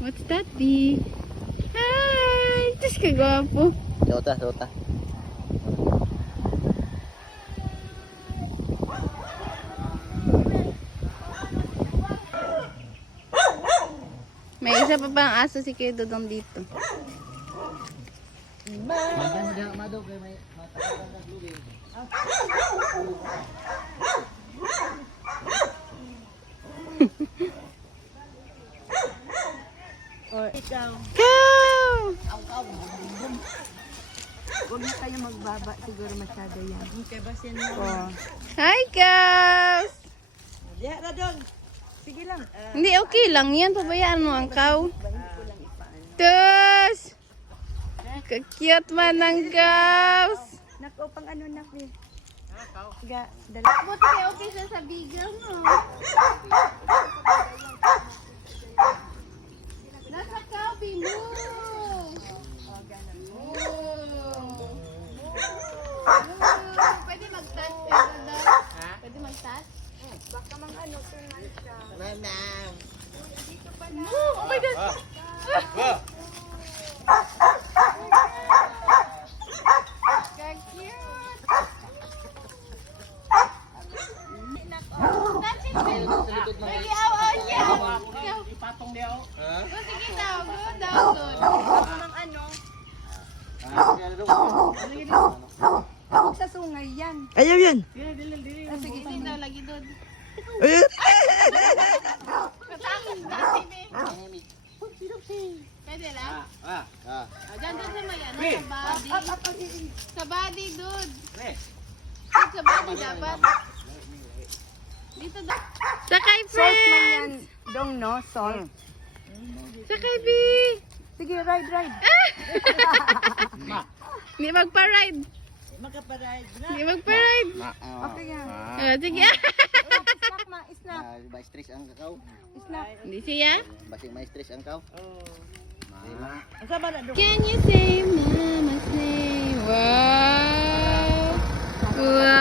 What's that, B? Hi! Diyos ka gwapo. Tota, tota. May isa pa bang aso si Kuya Dodong dito? Maganda madog kay may matagal na lubing. Ikaw. Cow! Huwag na kayo magbaba. Siguro masyado yan. Okay, basin mo. Oh. Hi, cows! Diya na dong. Sige lang. Hindi, okay lang yan. Pabayaan mo ang cow. Tus! Ka-cute man ng cows. Nako, pang ano na, Phil? Ga, dali. Buti kaya okay siya sa bigel mo. Nasa cow, Bimu! Pwede mag-touch pero doon? Pwede mag-touch? Baka mang ano, turn siya. Oh my God! Ka-cute! Touch it, Bimu! Sige, awan niya! Ipatong diyo. Ha? Sige daw, good daw, good. Baka mang ano. Huwag sa sungay yan. Ayaw yan. Sige, sige daw, lagi doon. Ayun. Katakot dati, be. Pwede lang? Ah. Diyan doon sa may ano, sa body. Sa body, dude. Pre. Sa body dapat. Dito daw. Sakay, Salt man yan. friends! Dong, no? Salt. Sakay, B! Sige, ride. Hindi magpa-ride. Hindi magpa-ride. Okay yan. Sige. Snack ma, snack. Ba stress ang kakaw? Snack. Hindi siya? Basing may stress ang kaw? Can you say mama's name? Wow! Wow!